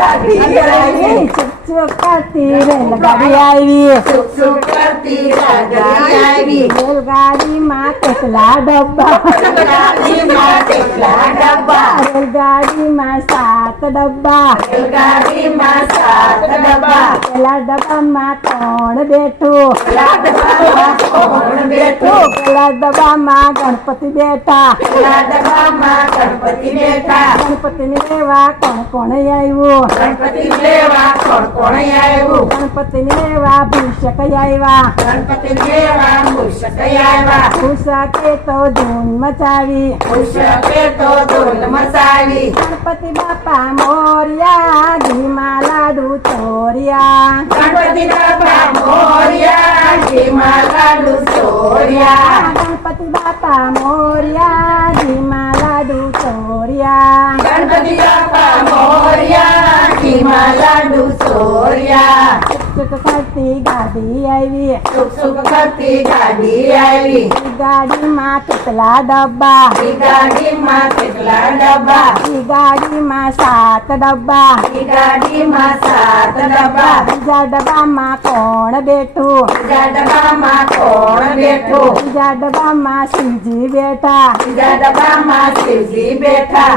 છુક છુક કરતી રેલગાડી આવી, રેલગાડીમાં કેટલા ડબ્બા, રેલગાડીમાં 7 ડબ્બા, પેલા ડબ્બામાં કોણ બેઠું, પેલા ડબ્બામાં ગણપતિ બેઠા, ગણપતિને લેવા કોણ કોણ આવ્યું, ગણપતિને લેવા ભૂષક આવ્યા, ભૂષકે તો ધૂન મચાવી, ગણપતિ બાપા મોર્યા, ઘીમાં લાડુ ચોર્યા, ગણપતિ બાપા મોર્યા, ઘીમાં લાડુ ચોર્યા, સુખ કરતી ગાડી આવી, ગાડીમાં કેટલા ડબ્બા, ગાડીમાં 7 ડબ્બા, બીજા ડબ્બામાં કોણ બેઠું, બીજા ડબ્બામાં શિવજી બેઠા,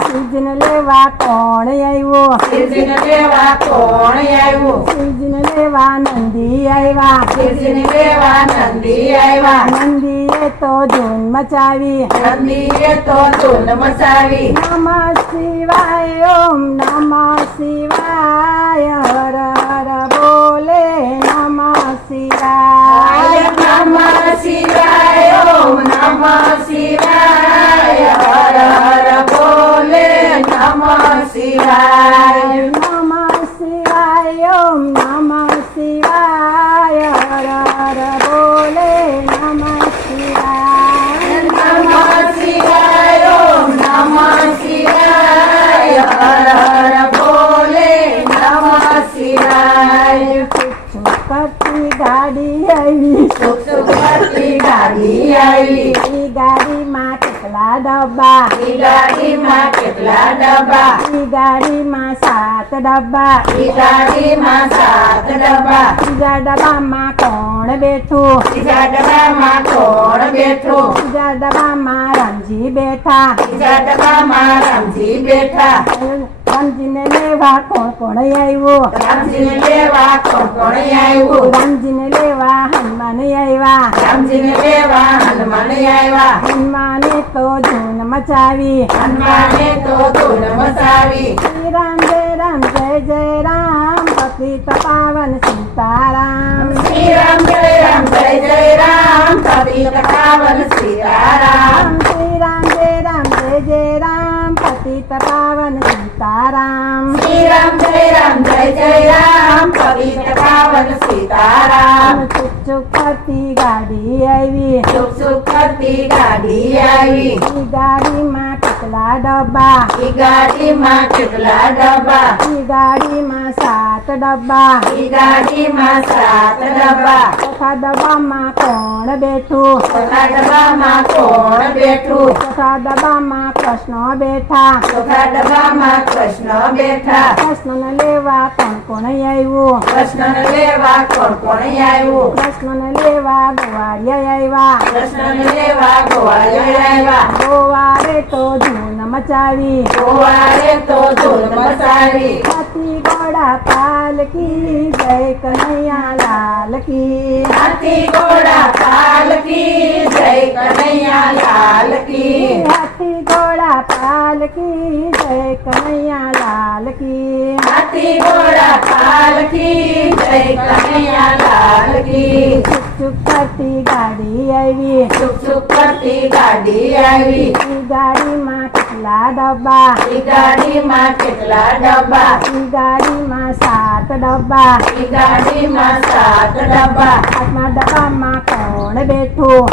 શિવજીને લેવા કોણ આવ્યું, શિવજીને લેવા નંદી આવ્યા, નંદીએ તો ધૂન મચાવી, નમઃ શિવાય ઓમ નમઃ શિવાય, હર હર બોલે નમઃ શિવાય, નમઃ શિવાય ઓમ નમઃ શિવાય, હર હર બોલે નમઃ શિવાય, નમઃ શિવાય ઓમ નમઃ શિવાય, હર હર બોલે નમઃ શિવાય, નમઃ શિવાય ઓમ નમઃ શિવાય, હર હર બોલે નમઃ શિવાય. કરતી ગાડી આવી, ઈ ગાડીમાં કેટલા ડબ્બા, ઈ ગાડીમાં 7 ડબ્બા, બીજા ડબ્બામાં કોણ બેઠું, બીજા ડબ્બામાં રામજી બેઠા, રામજીને લેવા કોણ કોણ આવ્યું, રામજીને લેવા હનુમાન આવ્યા, હનુમાને તો ધૂન મચાવી, શ્રી રામ જય રામ જય જય રામ, પતિત પાવન સીતારામ, શ્રી રામ જય રામ જય જય રામ, પતિત પાવન સીતારામ, શ્રી રામ જય રામ જય જય રામ, પતિત પાવન સીતારામ, શ્રી રામ જય રામ જય જય રામ, પતિત પાવન સીતારામ. છુક છુક કરતી ગાડી આવી, ઈ ગાડીમાં કેટલા ડબ્બા, ઈ ગાડીમાં 7 ડબ્બા, ચોથા ડબ્બામાં કોણ બેઠું, ચોથા ડબ્બામાં કૃષ્ણ બેઠા, કૃષ્ણને લેવા કોણ કોણ આવ્યું, કૃષ્ણને લેવા ગોવાળિયા આવ્યા, ગોવાળે તો ધૂન મચાવી, હાથી ઘોડા પાલકી, જય કનૈયા લાલ કી, હાથી ઘોડા પાલકી, જય કનૈયા લાલ કી, હાથી ઘોડા પાલકી, જય કનૈયા લાલ કી, હાથી ઘોડા પાલકી, જય કનૈયા લાલ કી. છુક છુક કરતી ગાડી આવી, ઈ ગાડીમાં કેટલા ડબ્બા, ઈ ગાડીમાં 7 ડબ્બા, 8મા ડબ્બામાં કોણ બેઠું,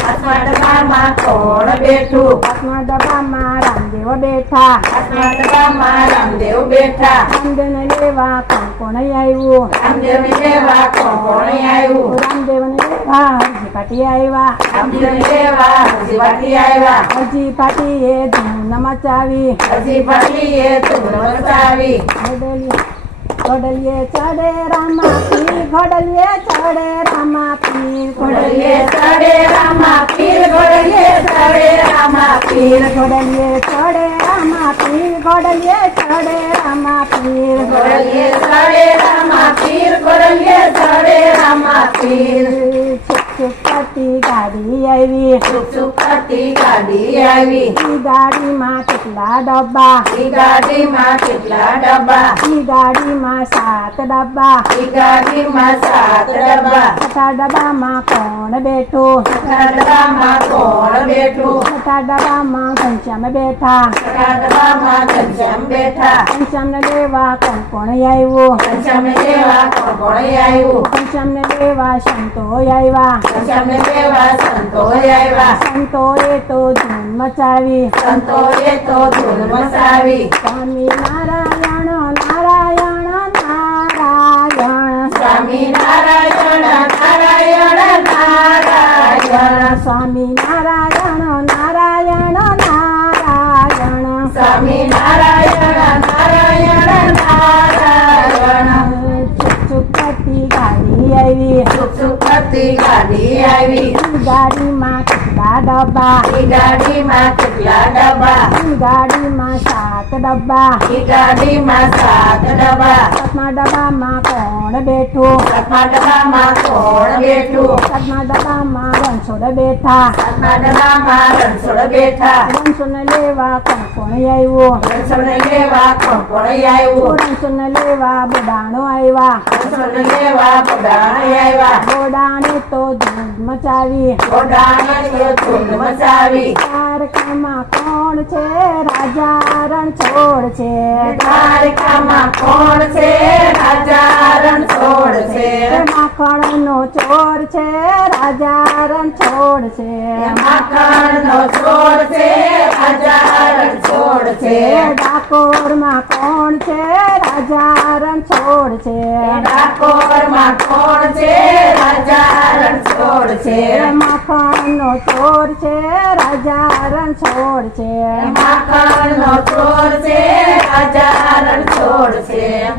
8મા ડબ્બામાં રામદેવ બેઠા, રામદેવને લેવા કોણ કોણ આવ્યું, રામદેવને લેવા હરજી પાટી આવ્યા, હરજી પાટીએ ધૂન મચાવી, ઘોડલીએ ચડે રામા પીર ઘોડલીએ ચડે રામા પીર ઘોડલીએ ચડે રામા પીર ઘોડલીએ ચડે રામા પીર ઘોડલીએ ચડે રામા પીર ઘોડલીએ ચડે રામા પીર ઘોડલીએ ચડે રામા પીર ઘોડલીએ ચડે રામા પીર છુક છુક કરતી ગાડી આવી છુક છુક કરતી ગાડી આવી ઈ ગાડીમાં કેટલા ડબ્બા ઈ ગાડીમાં કેટલા ડબ્બા ઈ ગાડીમાં 7 ડબ્બા ઈ ગાડીમાં 7 ડબ્બા છઠ્ઠા ડબ્બામાં કોણ બેઠું છઠ્ઠા ડબ્બામાં કોણ બેઠું છઠ્ઠા ડબ્બામાં ઘનશ્યામ બેઠા છઠ્ઠા ડબ્બામાં ઘનશ્યામ બેઠા ઘનશ્યામને લેવા કોણ આવ્યું ઘનશ્યામને લેવા કોણ આવ્યું ઘનશ્યામને લેવા સંતો આવ્યા ઘનશ્યામને લેવા સંતોય આવ્યા સંતોએ તો ધૂમ મચાવી સંતોએ તો ધૂન મચાવી સ્વામી નારાયણ નારાયણ નારાયણ સ્વામી નારાયણ નારાયણ નારાયણ સ્વામી નારાયણ નારાયણ નારાયણ સ્વામી નારાયણ નારાયણ નારાયણ છુક છુક કરતી ગાડી આવી છુક છુક કરતી ગાડી આવી ઈ ગાડીમાં કેટલા ડબ્બા ઈ ગાડીમાં કેટલા ડબ્બા ઈ ગાડીમાં 7 ડબ્બા ઈ ગાડીમાં 7 ડબ્બા સાતમા ડબ્બામાં કોણ બેઠું સાતમા ડબ્બામાં કોણ બેઠું સાતમા ડબ્બામાં રણછોડ બેઠા સાતમા ડબ્બામાં રણછોડ બેઠા રણછોડને લેવા કોણ આવ્યું રણછોડને લેવા કોણ આવ્યું રણછોડને લેવા બોડાણો આવ્યા રણછોડને લેવા બધાને આવ્યા બોડાણે તો ધૂમ મચાવી બધાને ધૂન મચાવી દ્વારકામાં કોણ છે રાજા રણછોડ છે દ્વારકામાં કોણ છે રાજા રણછોડ છે માખણનો ચોર છે રાજા રણછોડ છે માખણનો ચોર છે રાજા રણછોડ છે ડાકોરમાં કોણ છે રાજા રણછોડ છે ડાકોરમાં કોણ છે રાજા રણછોડ છે માખણનો ચોર છે રાજા રણછોડ છે માખણનો ચોર છે રાજા રણછોડ છે